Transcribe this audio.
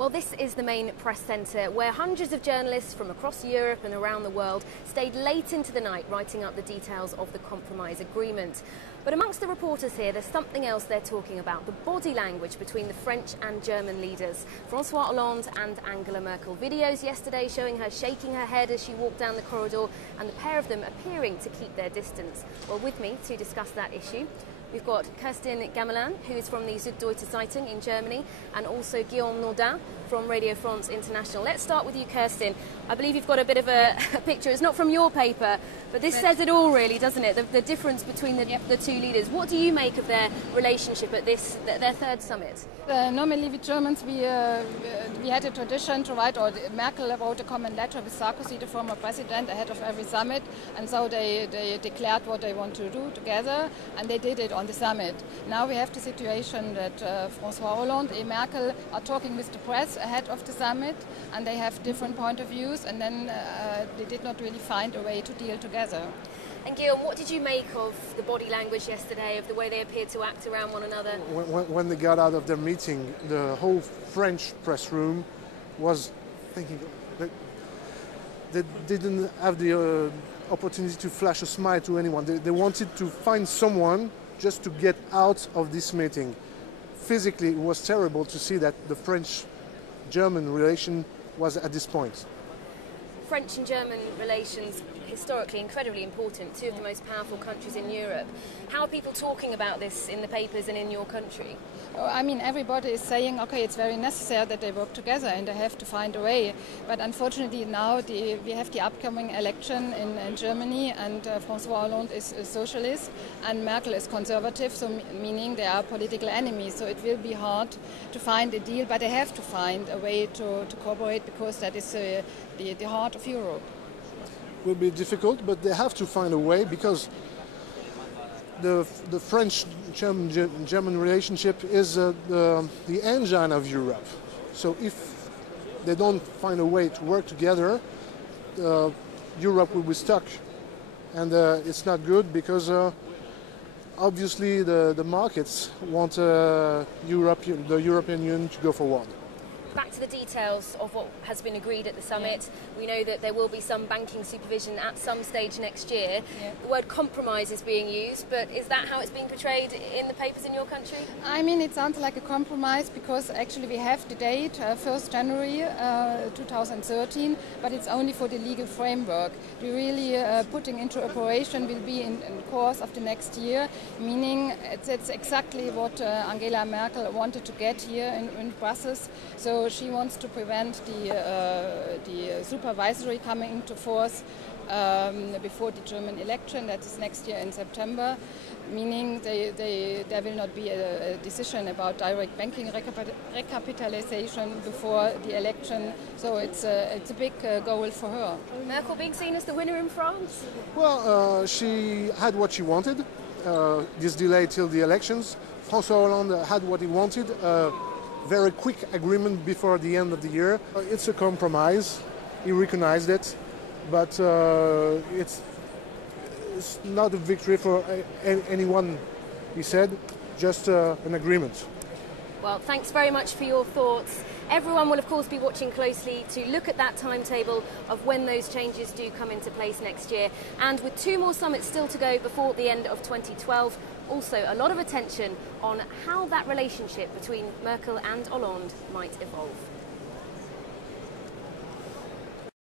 Well, this is the main press centre where hundreds of journalists from across Europe and around the world stayed late into the night writing up the details of the compromise agreement. But amongst the reporters here, there's something else they're talking about, the body language between the French and German leaders. François Hollande and Angela Merkel. Videos yesterday showing her shaking her head as she walked down the corridor and the pair of them appearing to keep their distance. Well, with me to discuss that issue, we've got Kerstin Gamelin, who is from the Süddeutsche Zeitung in Germany, and also Guillaume Nordin from Radio France International. Let's start with you, Kerstin. I believe you've got a bit of a picture. It's not from your paper, but this says it all, really, doesn't it? The difference between the two leaders. What do you make of their relationship at their third summit? Normally, with Germans, we had a tradition to write, or Merkel wrote a common letter with Sarkozy, the former president, ahead of every summit, and so they declared what they want to do together, and they did it on the summit. Now we have the situation that François Hollande and Merkel are talking with the press ahead of the summit, and they have different point of views, and then they did not really find a way to deal together. And Guillaume, what did you make of the body language yesterday, of the way they appeared to act around one another? When they got out of their meeting, the whole French press room was thinking that they didn't have the opportunity to flash a smile to anyone. They wanted to find someone just to get out of this meeting. Physically, it was terrible to see that the French-German relation was at this point. French and German relations, historically incredibly important, two of the most powerful countries in Europe. How are people talking about this in the papers and in your country? I mean, everybody is saying, okay, it's very necessary that they work together and they have to find a way. But unfortunately now we have the upcoming election in Germany, and François Hollande is a socialist and Merkel is conservative, so meaning they are political enemies. So it will be hard to find a deal, but they have to find a way to cooperate, because that is the heart of Europe. It will be difficult, but they have to find a way, because the French-German relationship is the engine of Europe. So if they don't find a way to work together, Europe will be stuck. And it's not good, because obviously the markets want the European Union to go forward. Back to the details of what has been agreed at the summit. We know that there will be some banking supervision at some stage next year. The word compromise is being used, but is that how it's being portrayed in the papers in your country? I mean, it sounds like a compromise, because actually we have the date, 1st January 2013, but it's only for the legal framework. The really putting into operation will be in the course of the next year, meaning it's exactly what Angela Merkel wanted to get here in Brussels. So she wants to prevent the supervisory coming into force before the German election, that is next year in September, meaning there will not be a decision about direct banking recapitalization before the election. So it's a big goal for her. Merkel being seen as the winner in France? Well, she had what she wanted, this delay till the elections. François Hollande had what he wanted. Very quick agreement before the end of the year. It's a compromise. He recognized it, but it's not a victory for anyone, he said, just an agreement. Well, thanks very much for your thoughts. Everyone will, of course, be watching closely to look at that timetable of when those changes do come into place next year. And with 2 more summits still to go before the end of 2012, also a lot of attention on how that relationship between Merkel and Hollande might evolve.